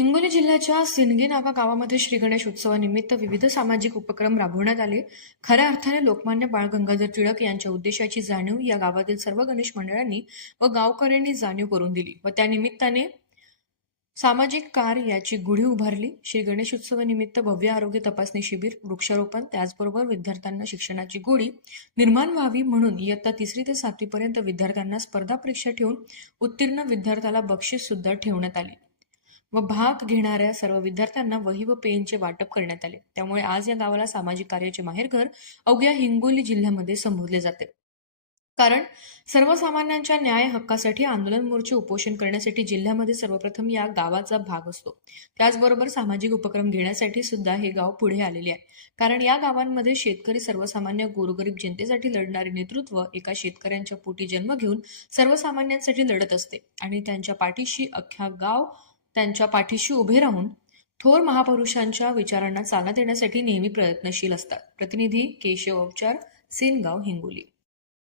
हिंगोली जिल्ह्याच्या सिंदगी नाका गावामध्ये श्री गणेश उत्सवानिमित्त विविध सामाजिक उपक्रम राबवण्यात आले. खऱ्या अर्थाने लोकमान्य बाळ गंगाधर टिळक यांच्या उद्देशाची जाणीव या गावातील सर्व गणेश मंडळांनी व गावकऱ्यांनी जाणीव करून दिली व त्यानिमित्ताने सामाजिक कार्याची गुढी उभारली. श्री गणेश उत्सवानिमित्त भव्य आरोग्य तपासणी शिबिर वृक्षारोपण त्याचबरोबर विद्यार्थ्यांना शिक्षणाची गोडी निर्माण व्हावी म्हणून इयत्ता तिसरी ते सातवीपर्यंत विद्यार्थ्यांना स्पर्धा परीक्षा ठेवून उत्तीर्ण विद्यार्थ्याला बक्षीस सुद्धा ठेवण्यात आली. व भाग घेणाऱ्या सर्व विद्यार्थ्यांना वही व पेनचे वाटप करण्यात आले. त्यामुळे आज या गावाला सामाजिक कार्याचे माहेरघर अवघ्या हिंगोली जिल्ह्यामध्ये संबोधले जाते. कारण सर्वसामान्यांच्या न्याय हक्कासाठी आंदोलन मोर्चे उपोषण करण्यासाठी जिल्ह्यामध्ये सर्वप्रथम या गावाचा भाग असतो. त्याचबरोबर सामाजिक उपक्रम घेण्यासाठी सुद्धा हे गाव पुढे आलेले आहे. कारण या गावांमध्ये शेतकरी सर्वसामान्य गोरगरीब जनतेसाठी लढणारे नेतृत्व एका शेतकऱ्यांच्या पोटी जन्म घेऊन सर्वसामान्यांसाठी लढत असते आणि त्यांच्या पाठीशी अख्ख्या गाव त्यांच्या पाठीशी उभे राहून थोर महापुरुषांच्या विचारांना चालना देण्यासाठी नेहमी प्रयत्नशील असतात. प्रतिनिधी केशव अवचार सेनगाव हिंगोली.